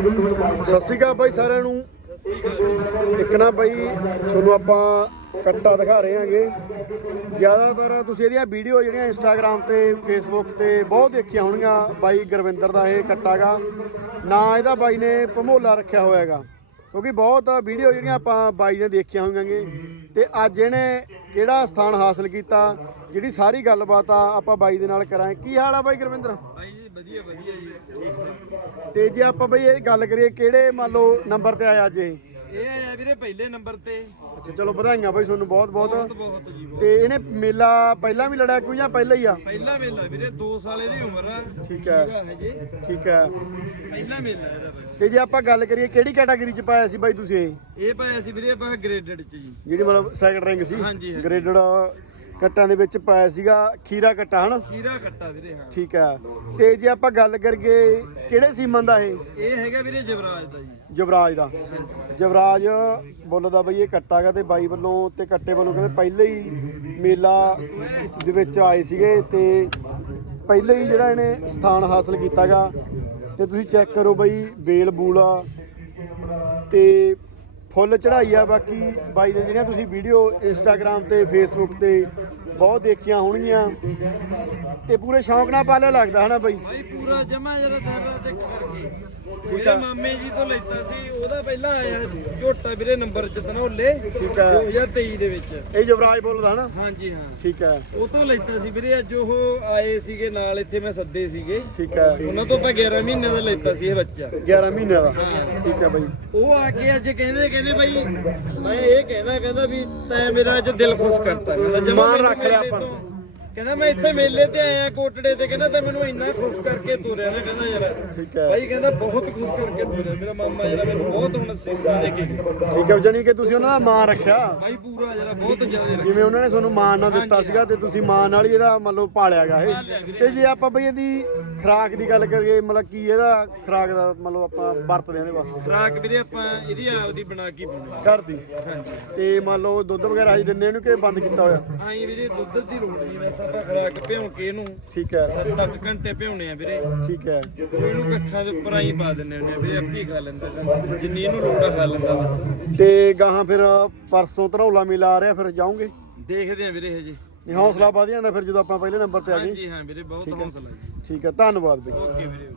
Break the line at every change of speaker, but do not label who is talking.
ਸਤਿ ਸ਼੍ਰੀ ਅਕਾਲ ਬਾਈ ਸਾਰਿਆਂ ਨੂੰ। ਇੱਕ ਨਾ ਬਾਈ, ਤੁਹਾਨੂੰ ਆਪਾਂ ਕੱਟਾ ਦਿਖਾ ਰਹੇ ਹਾਂਗੇ। ਜ਼ਿਆਦਾਤਰ ਤੁਸੀਂ ਇਹਦੀਆਂ ਵੀਡੀਓ ਜਿਹੜੀਆਂ ਇੰਸਟਾਗ੍ਰam ਤੇ ਫੇਸਬੁੱਕ ਤੇ ਬਹੁਤ ਦੇਖੀਆਂ ਹੋਣਗੀਆਂ ਬਾਈ ਗੁਰਵਿੰਦਰ ਦਾ ਇਹ ਕੱਟਾਗਾ ਨਾ ਇਹਦਾ ਬਾਈ ਨੇ ਭਮੋਲਾ ਰੱਖਿਆ ਹੋਇਆ ਹੈਗਾ ਕਿਉਂਕਿ ਬਹੁਤ ਵੀਡੀਓ ਜਿਹੜੀਆਂ ਆਪਾਂ ਬਾਈ ਦੀਆਂ ਦੇਖੀਆਂ ਹੋਈਆਂਗੇ ਤੇ ਅੱਜ ਇਹਨੇ ਕਿਹੜਾ ਸਥਾਨ ਹਾਸਲ ਕੀਤਾ? ਜਿਹੜੀ ਸਾਰੀ ਗੱਲਬਾਤ ਆ ਆਪਾਂ ਬਾਈ ਦੇ ਨਾਲ ਕਰਾਂ ਕੀ ਹਾਲ ਆ ਬਾਈ ਗੁਰਵਿੰਦਰ?
ਭਾਈ ਵਧੀਆ ਜੀ।
ਤੇ ਜੇ ਆਪਾਂ ਬਈ ਇਹ ਗੱਲ ਕਰੀਏ ਕਿਹੜੇ ਮੰਨ ਲਓ ਨੰਬਰ ਤੇ ਆਇਆ ਅੱਜ ਇਹ
ਇਹ ਆਇਆ ਵੀਰੇ ਪਹਿਲੇ ਨੰਬਰ ਤੇ।
ਅੱਛਾ ਚਲੋ ਵਧਾਈਆਂ ਬਈ ਤੁਹਾਨੂੰ ਬਹੁਤ
ਬਹੁਤ।
ਬਹੁਤ
ਬਹੁਤ ਜੀ ਬਹੁਤ।
ਤੇ ਇਹਨੇ ਮੇਲਾ ਪਹਿਲਾਂ ਵੀ ਲੜਿਆ ਕੋਈ ਜਾਂ ਪਹਿਲਾਂ ਹੀ ਆ?
ਪਹਿਲਾ ਮੇਲਾ ਵੀਰੇ 2 ਸਾਲ ਦੀ ਉਮਰ ਆ।
ਠੀਕ ਹੈ।
ਠੀਕ
ਹੈ।
ਪਹਿਲਾ ਮੇਲਾ ਇਹਦਾ ਭਾਈ
ਤੇ ਜੇ ਆਪਾਂ ਗੱਲ ਕਰੀਏ ਕਿਹੜੀ ਕੈਟਾਗਰੀ ਚ ਪਾਇਆ ਸੀ ਬਾਈ ਤੁਸੀਂ? ਇਹ
ਇਹ ਪਾਇਆ ਸੀ ਵੀਰੇ ਆਪਾਂ ਗ੍ਰੇਡਡ ਚ ਜੀ।
ਜਿਹੜੀ ਮਤਲਬ ਸੈਕੰਡ ਰੈਂਕ ਸੀ?
ਹਾਂਜੀ, ਹਾਂਜੀ।
ਗ੍ਰੇਡਡ ਕੱਟਾਂ ਦੇ ਵਿੱਚ ਪਾਇਆ ਸੀਗਾ ਖੀਰਾ ਕੱਟਾ ਹਨਾ?
ਖੀਰਾ ਕੱਟਾ ਵੀਰੇ ਹਾਂ।
ਠੀਕ ਹੈ ਤੇ ਜੇ ਆਪਾਂ ਗੱਲ ਕਰੀਏ ਕਿਹੜੇ ਸੀਮਨ ਦਾ ਇਹ?
ਇਹ ਹੈਗਾ ਵੀਰੇ ਜਵਰਾਜ ਦਾ ਜੀ।
ਜਵਰਾਜ ਦਾ। ਜਵਰਾਜ ਬੁੱਲ ਦਾ ਬਈ ਇਹ ਕੱਟਾ ਗਾ ਤੇ ਬਾਈ ਵੱਲੋਂ ਤੇ ਕੱਟੇ ਵੱਲੋਂ ਕਹਿੰਦੇ ਪਹਿਲੇ ਹੀ ਮੇਲਾ ਦੇ ਵਿੱਚ ਆਏ ਸੀਗੇ ਤੇ ਪਹਿਲੇ ਹੀ ਜਿਹੜਾ ਇਹਨੇ ਸਥਾਨ ਹਾਸਲ ਕੀਤਾਗਾ ਤੇ ਤੁਸੀਂ ਚੈੱਕ ਕਰੋ ਬਈ ਬੇਲ ਬੂਲਾ ਤੇ ਫੁੱਲ ਚੜਾਈ ਆ, ਬਾਕੀ ਬਾਈ ਦੇ ਜਿਹੜੀਆਂ ਤੁਸੀਂ ਵੀਡੀਓ ਇੰਸਟਾਗ੍ਰam ਤੇ ਫੇਸਬੁੱਕ ਤੇ ਬਹੁਤ ਦੇਖੀਆਂ ਹੋਣਗੀਆਂ। ਤੇ ਪੂਰੇ ਸ਼ੌਂਕ ਨਾਲ ਪਾਲਿਆ ਲੱਗਦਾ, ਹਨਾ ਬਾਈ?
ਭਾਈ ਪੂਰਾ ਜਮਾ ਜਰਾ ਥਰ ਕਰਕੇ
ਠੀਕ ਆ।
ਮਾਮੇ ਜੀ ਤੋਂ ਲੈਤਾ ਸੀ ਉਹਦਾ ਪਹਿਲਾਂ ਆਇਆ ਝੋਟਾ ਵੀਰੇ ਨੰਬਰ
ਠੀਕ ਆ।
2023 ਦੇ ਵਿੱਚ।
ਇਹ ਜਵਰਾਜ ਬੋਲਦਾ ਹਨਾ
ਹਾਂਜੀ ਹਾਂ।
ਠੀਕ ਹੈ
ਉਹ ਤੋਂ ਲੈਤਾ ਸੀ ਵੀਰੇ ਅੱਜ ਉਹ ਆਏ ਸੀਗੇ ਨਾਲ ਇੱਥੇ ਮੈਂ ਸੱਦੇ ਸੀਗੇ।
ਠੀਕ ਹੈ
ਉਹਨਾਂ ਤੋਂ ਆਪਾਂ 11 ਮਹੀਨੇ ਦਾ ਲੈਤਾ ਸੀ ਇਹ ਬੱਚਾ।
11 ਮਹੀਨਿਆਂ ਦਾ। ਠੀਕ ਹੈ ਬਾਈ।
ਉਹ ਆ ਕੇ ਅੱਜ ਕਹਿੰਦੇ ਕਹਿੰਦੇ ਬਾਈ ਮੈਂ ਇਹ ਕਹਿਣਾ ਕਹਿੰਦਾ ਵੀ ਤੈਂ ਮੇਰਾ ਅੱਜ ਦਿਲ ਖੁਸ਼ ਕਰਤਾ। ਕਹਿੰਦਾ ਜਮਾਂ
ਮਾਣ
ਮੈਨੂੰ
ਰੱਖ ਲਿਆ ਆਪਾਂ
ਕਹਿੰਦਾ ਮੈਂ ਇੱਥੇ ਮੇਲੇ ਤੇ ਆਇਆ ਕੋਟੜੇ ਤੇ ਕਹਿੰਦਾ ਤੇ ਮੈਨੂੰ ਇੰਨਾ ਖੁਸ਼ ਕਰਕੇ ਤੋਰਿਆ ਨਾ ਕਹਿੰਦਾ ਯਾਰ
ਠੀਕ ਹੈ।
ਬਾਈ ਕਹਿੰਦਾ ਬਹੁਤ ਖੁਸ਼ ਕਰਕੇ ਤੋਰਿਆ ਮੇਰਾ ਮਾਮਾ ਯਾਰ ਮੈਨੂੰ ਬਹੁਤ ਹੁਣ ਸੀਸਾਂ ਦੇ ਕੇ ਗਿਆ।
ਠੀਕ ਹੈ ਜਾਨੀ ਕਿ ਤੁਸੀਂ ਉਹਨਾਂ ਦਾ ਮਾਣ ਰੱਖਿਆ।
ਬਾਈ ਪੂਰਾ ਯਾਰ ਬਹੁਤ ਜ਼ਿਆਦਾ ਰੱਖਿਆ।
ਜਿਵੇਂ ਉਹਨਾਂ ਨੇ ਤੁਹਾਨੂੰ ਮਾਣ ਨਾ ਦਿੱਤਾ ਸੀਗਾ ਤੇ ਤੁਸੀਂ ਮਾਣ ਨਾਲ ਹੀ ਇਹਦਾ ਮਤਲਬ ਪਾਲਿਆਗਾ ਇਹ। ਤੇ ਜੇ ਆਪਾਂ ਬਈ ਇਹਦੀ ਖਰਾਕ ਦੀ ਗੱਲ ਕਰੀਏ ਮਤਲਬ ਕੀ ਇਹਦਾ ਖਰਾਕ ਦਾ ਮਤਲਬ ਆਪਾਂ ਵਰਤਦੇ ਇਹਦੇ ਵਾਸਤੇ?
ਖਰਾਕ ਵੀਰੇ ਆਪਾਂ ਇਹਦੀ ਆਪਦੀ ਬਣਾ ਕੇ ਪਾਉਣੀ
ਘਰ ਦੀ?
ਹਾਂਜੀ।
ਤੇ ਮੰਨ ਲਓ ਦੁੱਧ ਵਗੈਰਾ ਹੀ ਦਿੰਦੇ ਇਹਨੂੰ ਕਿ ਬੰਦ ਕੀਤਾ ਹੋਇਆ?
ਆਈ ਵੀਰੇ ਦੁੱਧ ਦੀ ਲੋੜ ਨਹੀਂ ਵੈਸੇ ਆਪਾਂ ਖਰਾਕ ਭਿਉਂ ਕੇ ਇਹਨੂੰ
ਠੀਕ ਹੈ।
7-8 ਘੰਟੇ ਭਿਉਣੇ ਆ ਵੀਰੇ।
ਠੀਕ ਹੈ।
ਇਹਨੂੰ ਕੱਖਾਂ ਦੇ ਉੱਪਰ ਆਈ ਪਾ ਦਿੰਨੇ ਹੁੰਦੇ ਆ ਵੀਰੇ ਆਪੇ ਹੀ ਖਾ ਲੈਂਦਾ। ਜਿੰਨੀ ਇਹਨੂੰ ਲੋੜ ਆ ਖਾ ਲੈਂਦਾ ਬਸ।
ਤੇ ਗਾਹਾਂ ਫਿਰ ਪਰਸੋਂ ਧਨੌਲਾ ਮੇਲਾ ਆ ਰਿਹਾ ਫਿਰ ਜਾਓਗੇ?
ਦੇਖਦੇ ਆ ਵੀਰੇ ਹਜੇ
ਨਹੀਂ ਹੌਸਲਾ ਵਧ ਜਾਂਦਾ ਫਿਰ ਜਦੋਂ ਆਪਾਂ ਪਹਿਲੇ ਨੰਬਰ ਤੇ ਆ ਗਏ।
ਹਾਂਜੀ ਹਾਂ ਵੀਰੇ ਬਹੁਤ ਹੌਸਲਾ ਜੀ।
ਠੀਕ ਹੈ ਧੰਨਵਾਦ ਬਈ।
ਓਕੇ ਵੀਰੇ।